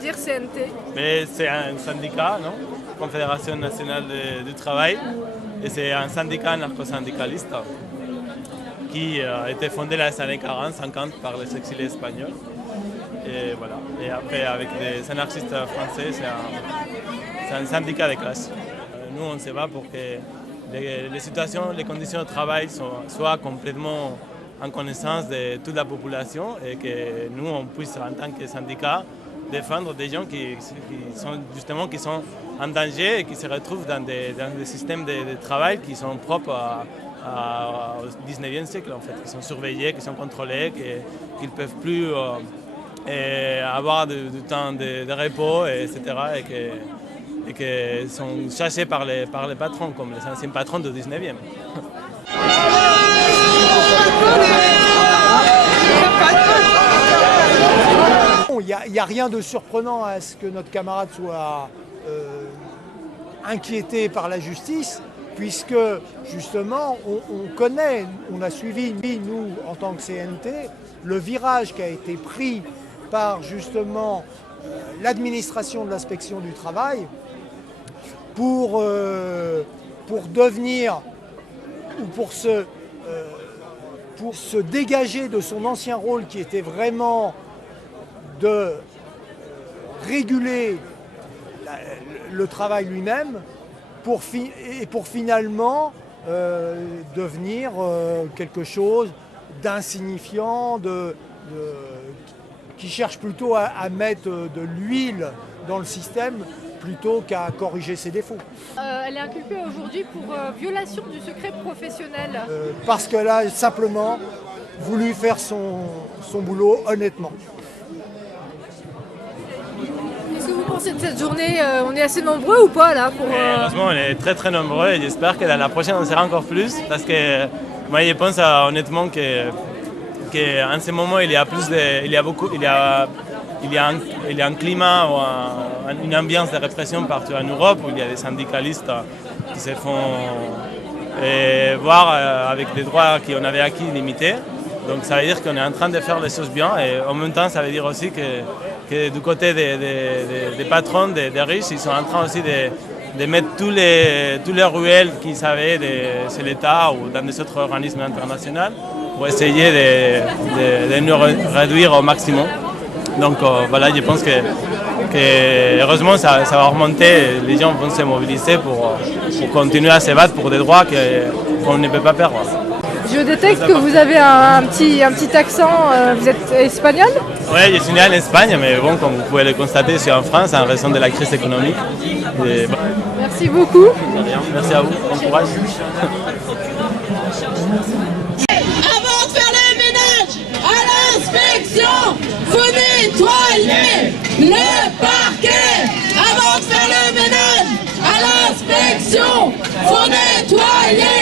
dire CNT? Mais c'est un syndicat, non? Confédération nationale du travail. Et c'est un syndicat anarcho-syndicaliste qui a été fondé dans les années 40-50 par les exilés espagnols. Et voilà. Et après, avec des anarchistes français, c'est un syndicat de classe. Nous, on se bat pour que les situations, les conditions de travail soient complètement en connaissance de toute la population et que nous, on puisse, en tant que syndicat, défendre des gens qui sont en danger et qui se retrouvent dans des systèmes de travail qui sont propres au 19e siècle, en fait, qui sont surveillés, qui sont contrôlés, qu'ils ne peuvent plus avoir du temps de repos, etc. Et qui sont chassés par les patrons, comme les anciens patrons du 19e. Il n'y a rien de surprenant à ce que notre camarade soit inquiété par la justice, puisque justement on connaît, on a suivi, nous, en tant que CNT, le virage qui a été pris par justement l'administration de l'inspection du travail pour devenir ou pour se dégager de son ancien rôle qui était vraiment de réguler le travail lui-même pour finalement devenir quelque chose d'insignifiant, qui cherche plutôt à mettre de l'huile dans le système plutôt qu'à corriger ses défauts. Elle est inculpée aujourd'hui pour violation du secret professionnel. Parce qu'elle a simplement voulu faire son boulot honnêtement. Qu'est-ce que vous pensez de cette journée? On est assez nombreux ou pas là pour, Heureusement, on est très très nombreux et j'espère que dans la prochaine on sera encore plus parce que moi je pense honnêtement qu'en ce moment il y a un climat ou une ambiance de répression partout en Europe où il y a des syndicalistes qui se font voir avec des droits qu'on avait acquis limités. Donc ça veut dire qu'on est en train de faire les choses bien et en même temps ça veut dire aussi que du côté des patrons, des riches, ils sont en train aussi de mettre tous les ruelles qu'ils avaient chez l'État ou dans des autres organismes internationaux pour essayer de nous réduire au maximum. Donc voilà, je pense que heureusement ça va remonter, les gens vont se mobiliser pour continuer à se battre pour des droits qu'on ne peut pas perdre. Je détecte que vous avez un petit accent, vous êtes espagnol? Oui, je suis né en Espagne, mais bon, comme vous pouvez le constater, je suis en France en raison de la crise économique. Et, bon. Merci beaucoup. Merci à vous, bon courage. Avant de faire le ménage à l'inspection, vous nettoyez le parquet. Avant de faire le ménage à l'inspection, vous nettoyez